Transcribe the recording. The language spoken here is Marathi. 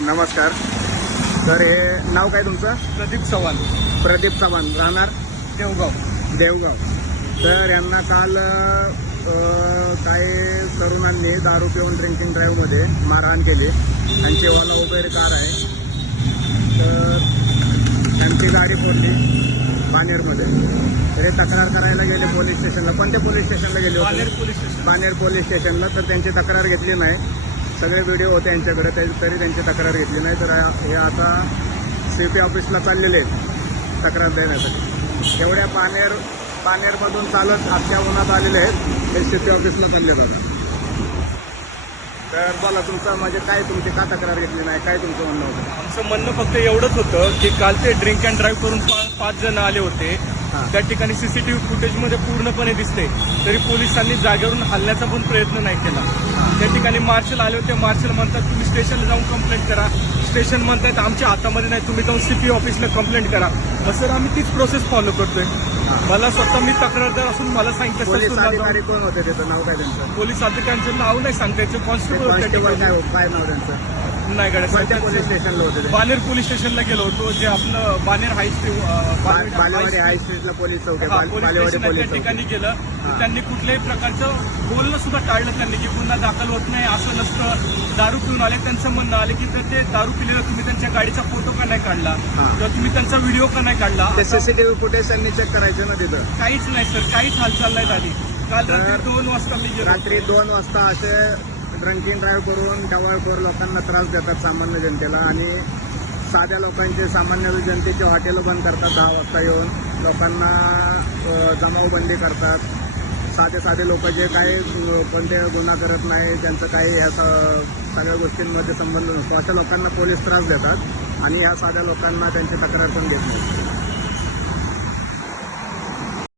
नमस्कार सर, हे नाव काय तुमचं? प्रदीप चव्हाण, प्रदीप चव्हाण, राहणार देवगाव. तर यांना काल काही तरुणांनी दारू पिऊन ड्रिंकिंग ड्राईव्हमध्ये मारहाण केली. त्यांची ओला उबेर कार आहे, तर त्यांची गाडी फोडली बानेरमध्ये. तर हे तक्रार करायला गेले पोलीस स्टेशनला. कोणत्या पोलीस स्टेशनला गेले होते? बानेर पोलीस स्टेशनला. तर त्यांची तक्रार घेतली नाही. सगळे व्हिडिओ होते यांच्याकडे, तरी त्यांची तक्रार घेतली नाही. तर हे आता CP ऑफिसला चाललेले आहेत तक्रार देण्यासाठी. एवढ्या बानेरमधून चालत अख्ख्या उन्हात आलेले आहेत, ते CP ऑफिसला चालले जातात. तर बोला, तुमचं म्हणजे काय, तुमची का तक्रार घेतली नाही, काय तुमचं म्हणणं होतं? आमचं म्हणणं फक्त एवढंच होतं की काल ते ड्रिंक अँड ड्राईव्ह करून 5 जण आले होते. त्या ठिकाणी CCTV फुटेजमध्ये पूर्णपणे दिसते, तरी पोलिसांनी जागेवरून हलण्याचा पण प्रयत्न नाही केला. त्या ठिकाणी मार्शल आले होते. मार्शल म्हणतात तुम्ही स्टेशनला जाऊन कंप्लेंट करा. स्टेशन म्हणतात आमच्या हातामध्ये नाही, तुम्ही जाऊन CP ऑफिसला कंप्लेंट करा. सर आम्ही तीच प्रोसेस फॉलो करतोय. मला स्वतः मी तक्रारदार असून मला सांगितलं. पोलीस अधिकारी कोण होते, त्याचं नाव काय त्यांचं? पोलीस अधिकाऱ्यांचं नाव नाही सांगता यायचं. कॉन्स्टेबल काय नाव त्यांचं? नाही गड्या. कोणत्या पोलीस स्टेशनला होते? बानेर पोलीस स्टेशनला गेलो होतो, जे आपलं बानेर बालेवाडी हाय स्ट्रीटला पोलीस चौक आहे. पोलीस स्टेशन त्या ठिकाणी गेलं. त्यांनी कुठल्याही प्रकारचं बोलणं सुद्धा टाळलं. त्यांनी की पुन्हा दाखल होत नाही, असं नसतं. दारू पिऊन आले. त्यांचं म्हणणं आले की जर ते दारू पिलेलं तुम्ही त्यांच्या गाडीचा फोटो का नाही काढला, किंवा तुम्ही त्यांचा व्हिडिओ का नाही काढला. ते CCTV फुटेज त्यांनी चेक करायचं ना तिथं. काहीच नाही सर, काहीच हालचाल नाही झाली. काल रात्री 2 वाजता मी गेलो. रात्री 2 वाजता असे ड्रिंकिंग ड्राईव्ह करून टवाळखोर लोकांना त्रास देतात, सामान्य जनतेला. आणि साध्या लोकांचे, सामान्य जनतेची हॉटेलं बंद करतात 10 वाजता येऊन. लोकांना जमावबंदी करतात. साधे लोक जे काही कोणते गुन्हा करत नाही, ज्यांचं काही या सगळ्या गोष्टींमध्ये संबंध नसतो, अशा लोकांना पोलीस त्रास देतात. आणि ह्या साध्या लोकांना त्यांची तक्रार पण घेत नाही.